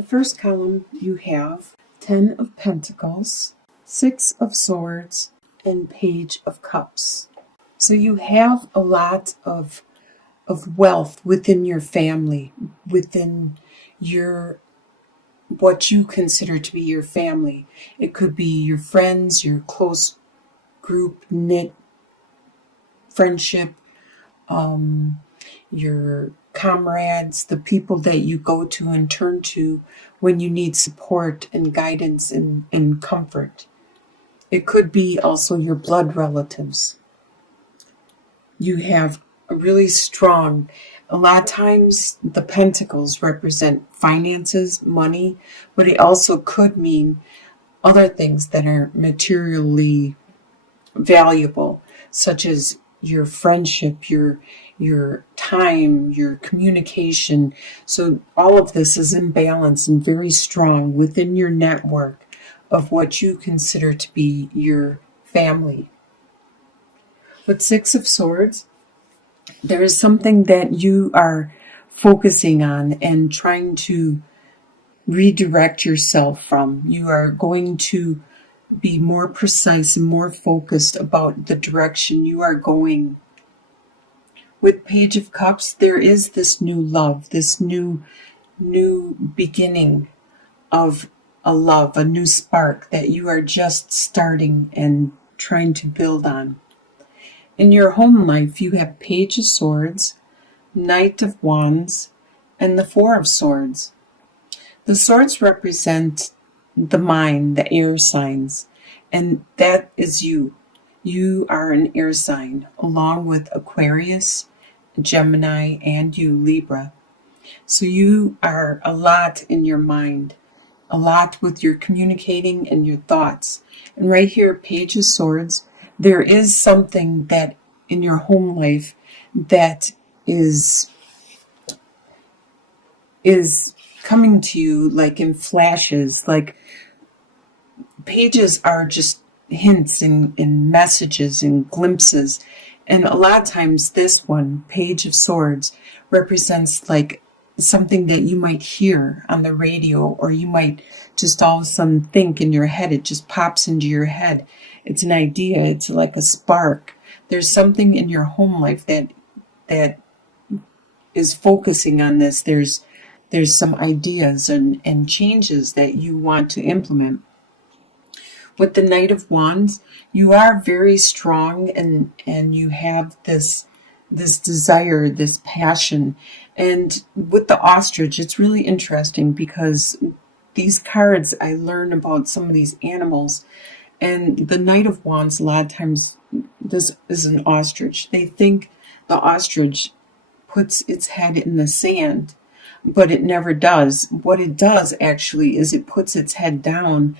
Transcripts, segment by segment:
The first column you have 10 of Pentacles, 6 of Swords, and Page of Cups. So you have a lot of wealth within your family, within what you consider to be your family. It could be your friends, your close group knit friendship, your comrades, the people that you go to and turn to when you need support and guidance and comfort. It could be also your blood relatives. You have a really strong, a lot of times the pentacles represent finances, money, but it also could mean other things that are materially valuable, such as your friendship, your time, your communication. So all of this is in balance and very strong within your network of what you consider to be your family. With 6 of Swords, there is something that you are focusing on and trying to redirect yourself from. You are going to be more precise and more focused about the direction you are going. With Page of Cups, there is this new love, this new beginning of a love, a new spark that you are just starting and trying to build on. In your home life, you have Page of Swords, Knight of Wands, and the 4 of Swords. The swords represent the mind, the air signs, and that is you. You are an air sign, along with Aquarius, Gemini, and you, Libra. So you are a lot in your mind, a lot with your communicating and your thoughts. And right here, Page of Swords, there is something that in your home life that is coming to you like in flashes. Like pages are just hints and messages and glimpses. And a lot of times this one, Page of Swords, represents like something that you might hear on the radio, or you might just all of a sudden think in your head. It just pops into your head. It's an idea. It's like a spark. There's something in your home life that is focusing on this. There's some ideas and changes that you want to implement. With the Knight of Wands, you are very strong and you have this desire, this passion. And with the ostrich, it's really interesting because these cards, I learn about some of these animals, and the Knight of Wands, a lot of times, this is an ostrich. They think the ostrich puts its head in the sand, but it never does. What it does actually is it puts its head down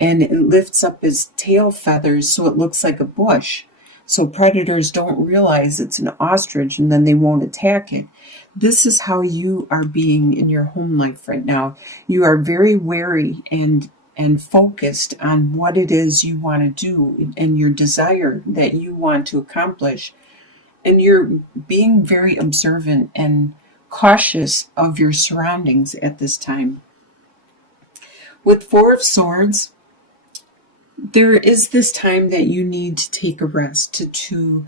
and it lifts up its tail feathers so it looks like a bush. So predators don't realize it's an ostrich and then they won't attack it. This is how you are being in your home life right now. You are very wary and focused on what it is you want to do and your desire that you want to accomplish. And you're being very observant and cautious of your surroundings at this time. With 4 of Swords, there is this time that you need to take a rest, to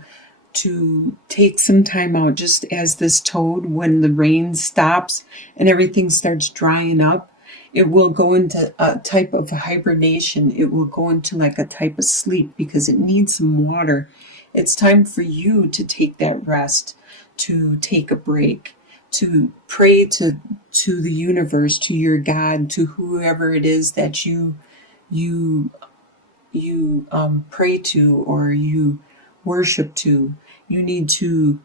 take some time out, just as this toad, when the rain stops and everything starts drying up, it will go into a type of hibernation. It will go into like a type of sleep because it needs some water. It's time for you to take that rest, to take a break, to pray to the universe, to your God, to whoever it is that you pray to or you worship to. You need to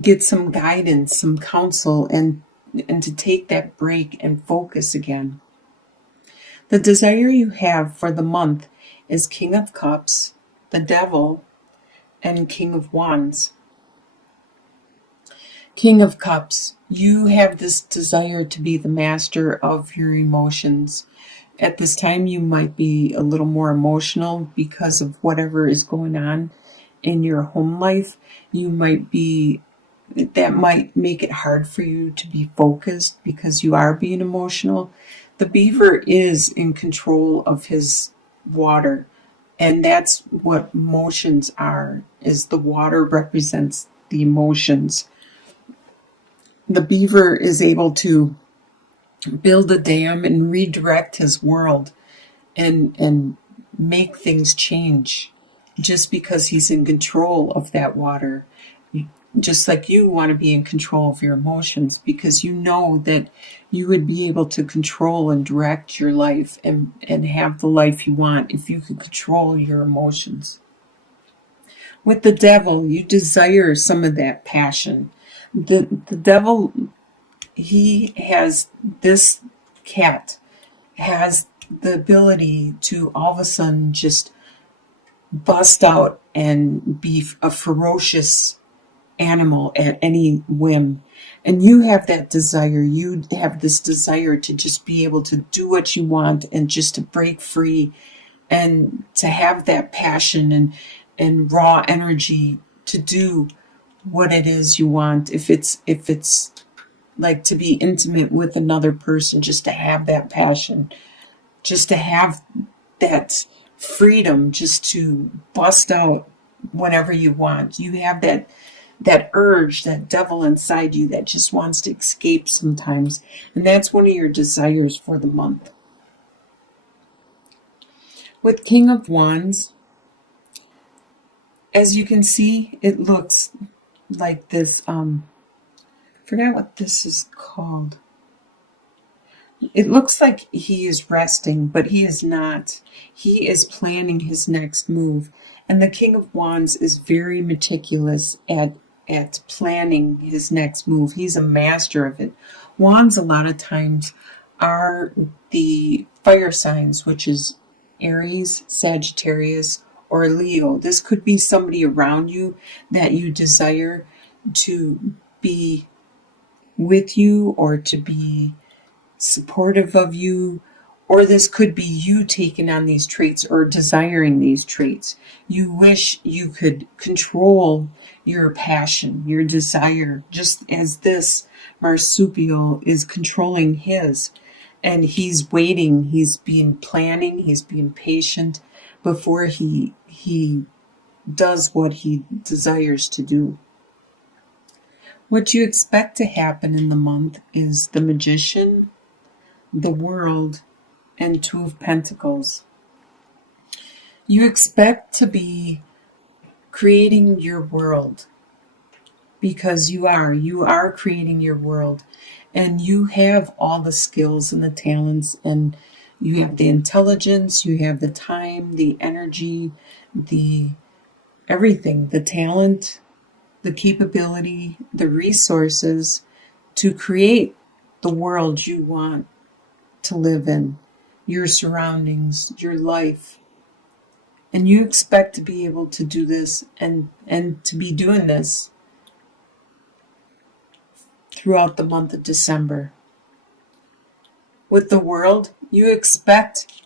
get some guidance, some counsel, and to take that break and focus again. The desire you have for the month is King of Cups, the Devil, and King of Wands. King of Cups, you have this desire to be the master of your emotions. At this time, you might be a little more emotional because of whatever is going on in your home life. You might be that might make it hard for you to be focused because you are being emotional. The beaver is in control of his water, and that's what emotions are, is the water represents the emotions. The beaver is able to build a dam and redirect his world and make things change just because he's in control of that water. Just like you want to be in control of your emotions because you know that you would be able to control and direct your life and have the life you want if you could control your emotions. With the devil, you desire some of that passion. The devil, he has, this cat has the ability to all of a sudden just bust out and be a ferocious animal at any whim. And you have that desire. You have this desire to just be able to do what you want and just to break free and to have that passion and raw energy to do what it is you want. If it's like to be intimate with another person, just to have that passion, just to have that freedom, just to bust out whenever you want. You have that urge, that devil inside you that just wants to escape sometimes. And that's one of your desires for the month. With King of Wands, as you can see, it looks like this, I forgot what this is called. It looks like he is resting, but he is not. He is planning his next move. And the King of Wands is very meticulous at planning his next move. He's a master of it. Wands a lot of times are the fire signs, which is Aries, Sagittarius, or Leo. This could be somebody around you that you desire to be with you or to be supportive of you, or this could be you taking on these traits or desiring these traits. You wish you could control your passion, your desire, just as this marsupial is controlling his. And he's waiting, he's being planning, he's being patient before he does what he desires to do. What you expect to happen in the month is the Magician, the World, and Two of Pentacles. You expect to be creating your world because you are creating your world, and you have all the skills and the talents, and you have the intelligence, you have the time, the energy, the everything, the talent, the capability, the resources to create the world you want to live in, your surroundings, your life. And you expect to be able to do this and to be doing this throughout the month of December. With the World, you expect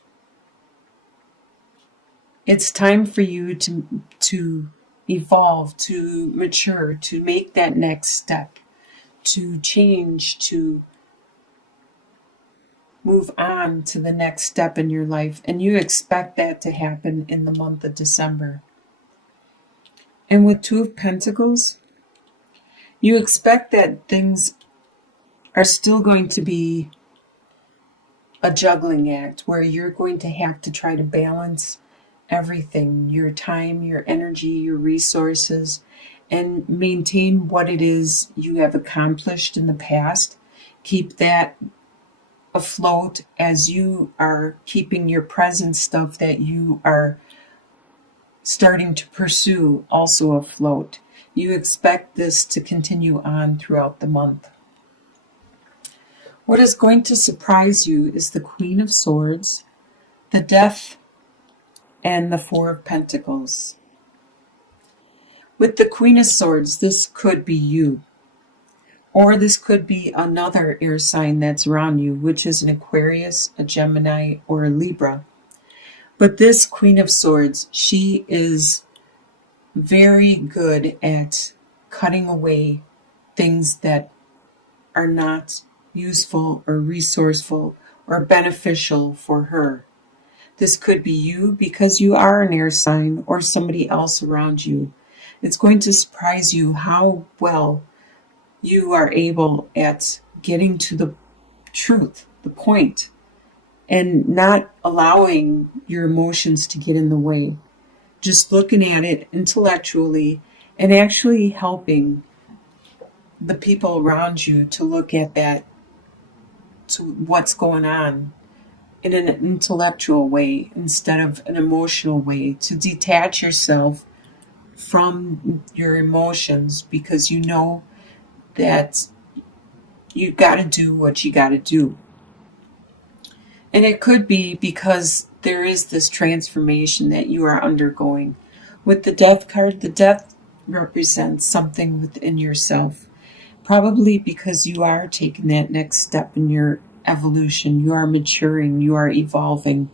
it's time for you to evolve, to mature, to make that next step, to change, to move on to the next step in your life. And you expect that to happen in the month of December. And with Two of Pentacles, you expect that things are still going to be a juggling act where you're going to have to try to balance everything, your time, your energy, your resources, and maintain what it is you have accomplished in the past. Keep that afloat as you are keeping your present stuff that you are starting to pursue also afloat. You expect this to continue on throughout the month. What is going to surprise you is the Queen of Swords, the Death, and the Four of Pentacles. With the Queen of Swords, this could be you. Or this could be another air sign that's around you, which is an Aquarius, a Gemini, or a Libra. But this Queen of Swords, she is very good at cutting away things that are not useful or resourceful or beneficial for her. This could be you because you are an air sign or somebody else around you. It's going to surprise you how well you are able at getting to the truth, the point, and not allowing your emotions to get in the way. Just looking at it intellectually and actually helping the people around you to look at that, to what's going on in an intellectual way instead of an emotional way, to detach yourself from your emotions because you know that you got to do what you got to do. And it could be because there is this transformation that you are undergoing. With the death card, the death represents something within yourself. Probably because you are taking that next step in your evolution. You are maturing, you are evolving.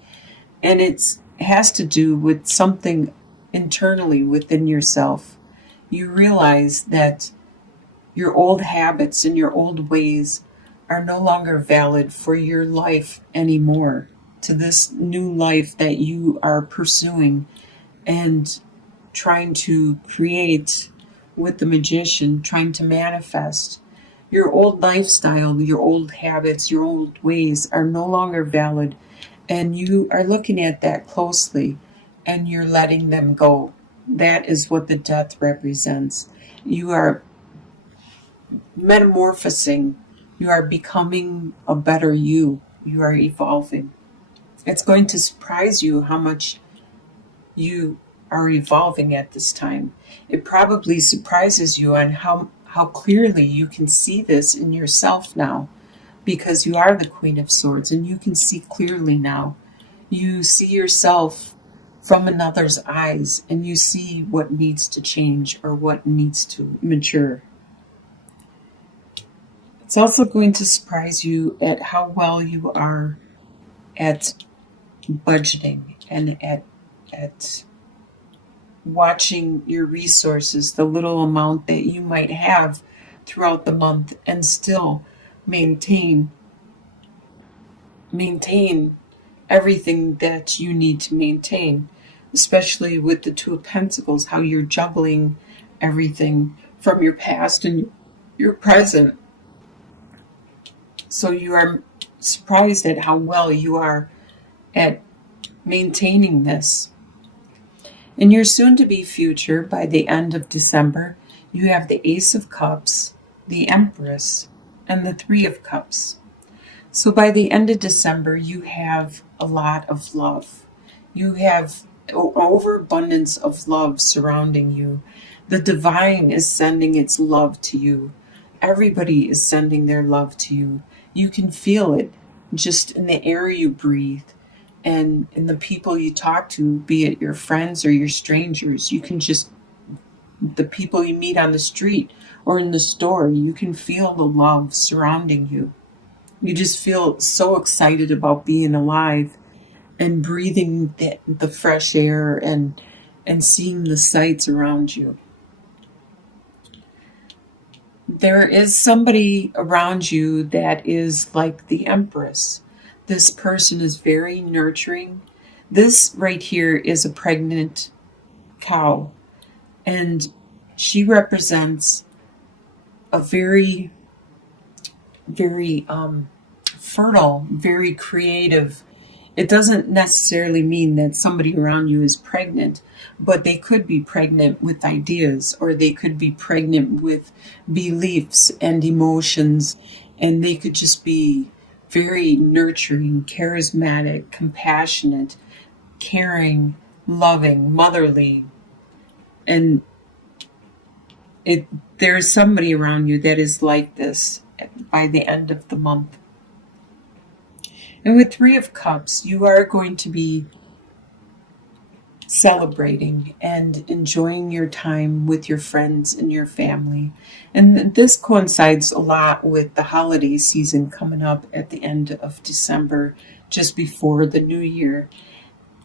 And it has to do with something internally within yourself. You realize that your old habits and your old ways are no longer valid for your life anymore, to this new life that you are pursuing and trying to create with the magician, trying to manifest. Your old lifestyle, your old habits, your old ways are no longer valid, and you are looking at that closely and you're letting them go. That is what the death represents. You are metamorphosing. You are becoming a better you. You are evolving. It's going to surprise you how much you are evolving at this time. It probably surprises you on how clearly you can see this in yourself now, because you are the Queen of Swords and you can see clearly now. You see yourself from another's eyes and you see what needs to change or what needs to mature. It's also going to surprise you at how well you are at budgeting and at watching your resources, the little amount that you might have throughout the month, and still maintain everything that you need to maintain, especially with the Two of Pentacles, how you're juggling everything from your past and your present. So you are surprised at how well you are at maintaining this. In your soon-to-be future, by the end of December, you have the Ace of Cups, the Empress, and the Three of Cups. So by the end of December, you have a lot of love. You have overabundance of love surrounding you. The divine is sending its love to you. Everybody is sending their love to you. You can feel it just in the air you breathe and in the people you talk to, be it your friends or your strangers. You can just, the people you meet on the street or in the store, you can feel the love surrounding you. You just feel so excited about being alive and breathing the fresh air and seeing the sights around you. There is somebody around you that is like the Empress. This person is very nurturing. This right here is a pregnant cow, and she represents a very, very fertile, very creative. It doesn't necessarily mean that somebody around you is pregnant, but they could be pregnant with ideas, or they could be pregnant with beliefs and emotions, and they could just be very nurturing, charismatic, compassionate, caring, loving, motherly. And there's somebody around you that is like this by the end of the month. And with Three of Cups, you are going to be celebrating and enjoying your time with your friends and your family. And this coincides a lot with the holiday season coming up at the end of December, just before the new year.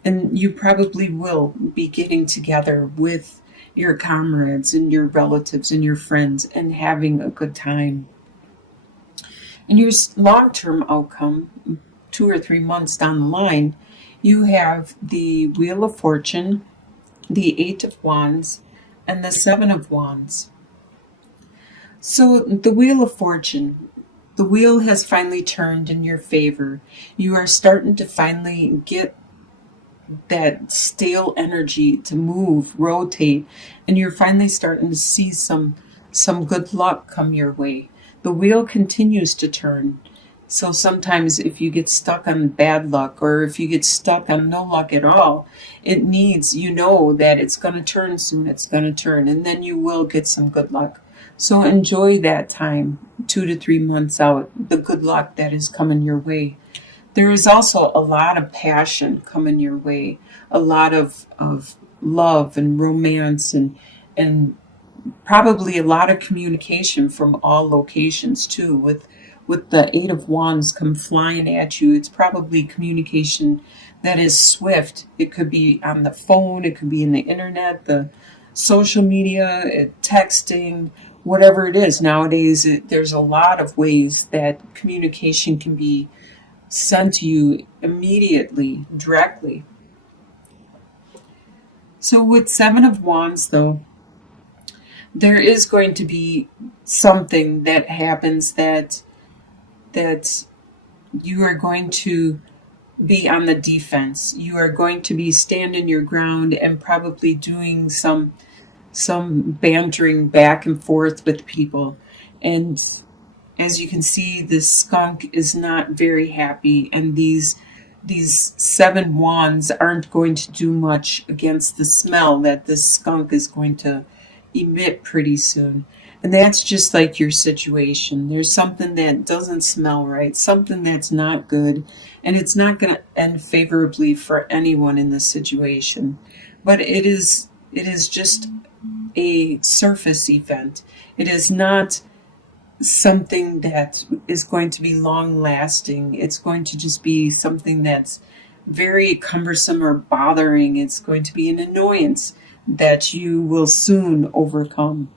And you probably will be getting together with your comrades and your relatives and your friends and having a good time. And your long-term outcome, 2 or 3 months down the line, you have the Wheel of Fortune, the Eight of Wands, and the Seven of Wands. So the Wheel of Fortune, the wheel has finally turned in your favor. You are starting to finally get that stale energy to move, rotate, and you're finally starting to see some good luck come your way. The wheel continues to turn. So sometimes if you get stuck on bad luck, or if you get stuck on no luck at all, it needs, you know that it's going to turn soon, it's going to turn, and then you will get some good luck. So enjoy that time, 2 to 3 months out, the good luck that is coming your way. There is also a lot of passion coming your way, a lot of love and romance, and probably a lot of communication from all locations too. With the Eight of Wands come flying at you, it's probably communication that is swift. It could be on the phone, it could be in the internet, the social media, texting, whatever it is. Nowadays, there's a lot of ways that communication can be sent to you immediately, directly. So with Seven of Wands, though, there is going to be something that happens that you are going to be on the defense. You are going to be standing your ground and probably doing some bantering back and forth with people. And as you can see, this skunk is not very happy, and these seven wands aren't going to do much against the smell that this skunk is going to emit pretty soon. And that's just like your situation. There's something that doesn't smell right, something that's not good, and it's not going to end favorably for anyone in this situation. But it is just a surface event. It is not something that is going to be long lasting. It's going to just be something that's very cumbersome or bothering. It's going to be an annoyance that you will soon overcome.